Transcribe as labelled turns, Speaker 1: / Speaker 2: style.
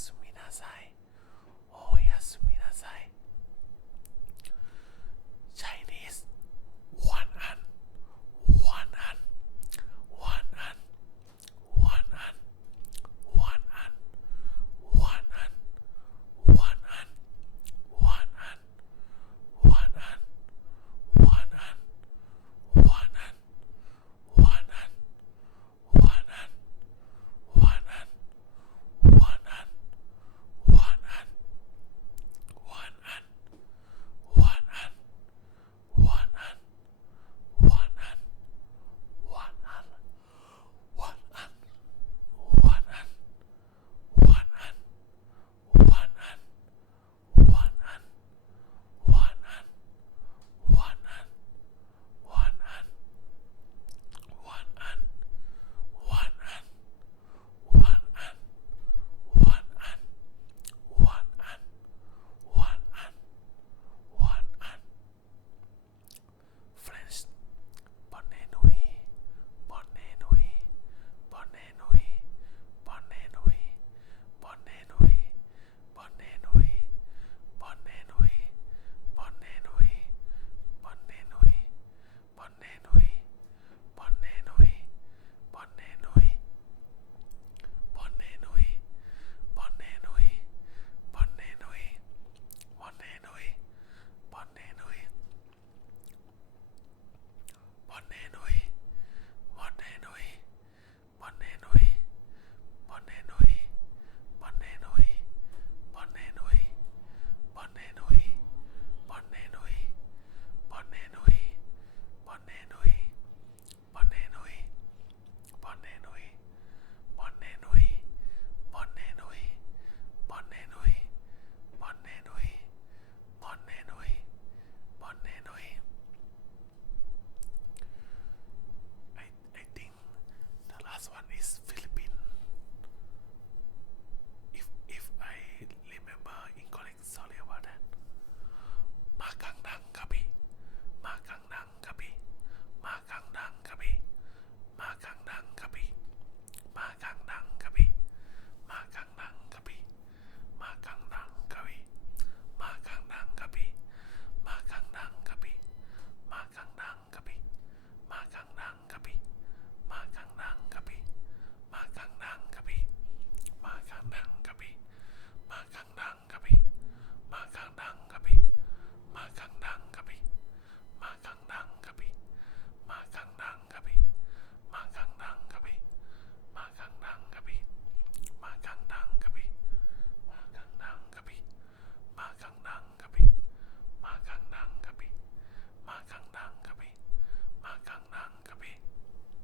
Speaker 1: すみなさい。おやすみなさい。 강당.